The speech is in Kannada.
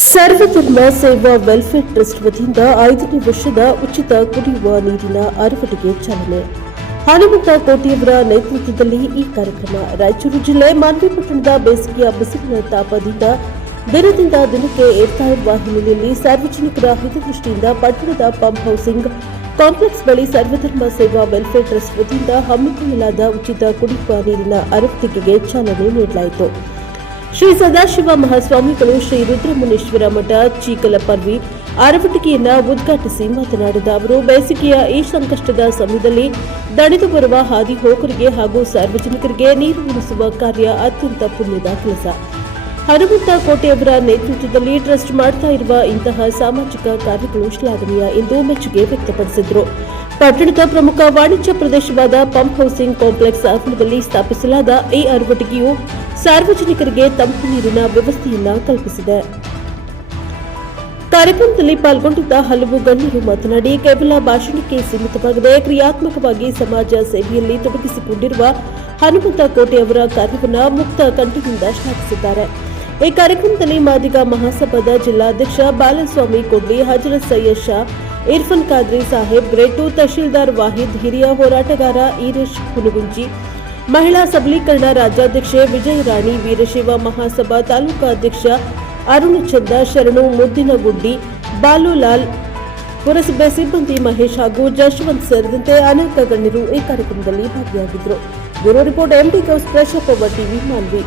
ಸರ್ವಧರ್ಮ ಸೇವಾ ವೆಲ್ಫೇರ್ ಟ್ರಸ್ಟ್ ವತಿಯಿಂದ 5ನೇ ವರ್ಷದ ಉಚಿತ ಕುಡಿಯುವ ನೀರಿನ ಅರವಟಿಗೆ ಚಾಲನೆ. ಹನುಮಂತ ಕೋಟಿಯವರ ನೇತೃತ್ವದಲ್ಲಿ ಈ ಕಾರ್ಯಕ್ರಮ ರಾಯಚೂರು ಜಿಲ್ಲೆ ಮಾನ್ವಿ ಪಟ್ಟಣದ ಬೇಸಿಗೆಯ ಬಿಸಿಲಿನ ತಾಪದಿಂದ ದಿನದಿಂದ ದಿನಕ್ಕೆ ಏರ್ತಾ ಇರುವ ಹಿನ್ನೆಲೆಯಲ್ಲಿ ಸಾರ್ವಜನಿಕರ ಹಿತದೃಷ್ಟಿಯಿಂದ ಪಟ್ಟಣದ ಪಂಪ್ ಹೌಸಿಂಗ್ ಕಾಂಪ್ಲೆಕ್ಸ್ ಬಳಿ ಸರ್ವಧರ್ಮ ಸೇವಾ ವೆಲ್ಫೇರ್ ಟ್ರಸ್ಟ್ ವತಿಯಿಂದ ಹಮ್ಮಿಕೊಳ್ಳಲಾದ ಉಚಿತ ಕುಡಿಯುವ ನೀರಿನ ಅರವಟಿಕೆಗೆ ಚಾಲನೆ ನೀಡಲಾಯಿತು. ಶ್ರೀ ಸದಾಶಿವ ಮಹಾಸ್ವಾಮಿಗಳು ಶ್ರೀ ರುದ್ರಮುನೀಶ್ವರ ಮಠ ಚೀಕಲಪರ್ವಿ ಅರವಟಿಕೆಯನ್ನು ಉದ್ಘಾಟಿಸಿ ಮಾತನಾಡಿದ ಅವರು, ಬೇಸಿಗೆಯ ಈ ಸಂಕಷ್ಟದ ಸಮಯದಲ್ಲಿ ದಣಿದು ಬರುವ ಹಾದಿ ಹೋಕರಿಗೆ ಹಾಗೂ ಸಾರ್ವಜನಿಕರಿಗೆ ನೀರು ಉಣಿಸುವ ಕಾರ್ಯ ಅತ್ಯಂತ ಪುಣ್ಯದ ಕೆಲಸ. ಹನುಮಂತ ಕೋಟೆಯವರ ನೇತೃತ್ವದಲ್ಲಿ ಟ್ರಸ್ಟ್ ಮಾಡ್ತಾ ಇರುವ ಇಂತಹ ಸಾಮಾಜಿಕ ಕಾರ್ಯಗಳು ಶ್ಲಾಘನೀಯ ಎಂದು ಮೆಚ್ಚುಗೆ ವ್ಯಕ್ತಪಡಿಸಿದರು. ಪಟ್ಟಣದ ಪ್ರಮುಖ ವಾಣಿಜ್ಯ ಪ್ರದೇಶವಾದ ಪಂಪ್ ಹೌಸಿಂಗ್ ಕಾಂಪ್ಲೆಕ್ಸ್ ಆವರಣದಲ್ಲಿ ಸ್ಥಾಪಿಸಲಾದ ಈ ಅರವಟಿಕೆಯು ಸಾರ್ವಜನಿಕರಿಗೆ ತಂಪು ನೀರಿನ ವ್ಯವಸ್ಥೆಯನ್ನ ಕಲ್ಪಿಸಿದೆ. ಕಾರ್ಯಕ್ರಮದಲ್ಲಿ ಪಾಲ್ಗೊಂಡಿದ್ದ ಹಲವು ಗಣ್ಯರು ಮಾತನಾಡಿ, ಕೇವಲ ಭಾಷಣಕ್ಕೆ ಸೀಮಿತವಾಗದೆ ಕ್ರಿಯಾತ್ಮಕವಾಗಿ ಸಮಾಜ ಸೇವೆಯಲ್ಲಿ ತೊಡಗಿಸಿಕೊಂಡಿರುವ ಹನುಮಂತ ಕೋಟೆಯವರ ಕಾರ್ಯವನ್ನು ಮುಕ್ತ ಕಂಠದಿಂದ ಶ್ಲಾಘಿಸಿದ್ದಾರೆ. ಈ ಕಾರ್ಯಕ್ರಮದಲ್ಲಿ ಮಾದಿಗ ಮಹಾಸಭಾದ ಜಿಲ್ಲಾಧ್ಯಕ್ಷ ಬಾಲಸ್ವಾಮಿ ಕೊಡ್ಲಿ, ಹಜರತ್ ಸಯ್ಯದ್ ಶಾ, ಇರ್ಫಾನ್ ಖಾದ್ರಿ ಸಾಹೇಬ್, ಗ್ರೇಡ್ 2 ತಹಶೀಲ್ದಾರ್ ವಾಹಿದ್, ಹಿರಿಯ ಹೋರಾಟಗಾರ ಈರೇಶ್ ಹುನಗುಂಜಿ, ಮಹಿಳಾ ಸಬಲೀಕರಣ ರಾಜ್ಯಾಧ್ಯಕ್ಷೆ ವಿಜಯ ರಾಣಿ, ವೀರಶೈವ ಮಹಾಸಭಾ ತಾಲೂಕಾ ಅಧ್ಯಕ್ಷ ಅರುಣಚಂದ ಶರಣು, ಮುದ್ದಿನಗುಡ್ಡಿ, ಬಾಲುಲಾಲ್, ಪುರಸಭೆ ಸಿಬ್ಬಂದಿ ಮಹೇಶ್ ಹಾಗೂ ಜಶವಂತ್ ಸೇರಿದಂತೆ ಅನೇಕ ಗಣ್ಯರು ಈ ಕಾರ್ಯಕ್ರಮದಲ್ಲಿ ಭಾಗಿಯಾಗಿದ್ದರು. Bureau report, MD Ghouse, fresh up our TV, Manvi.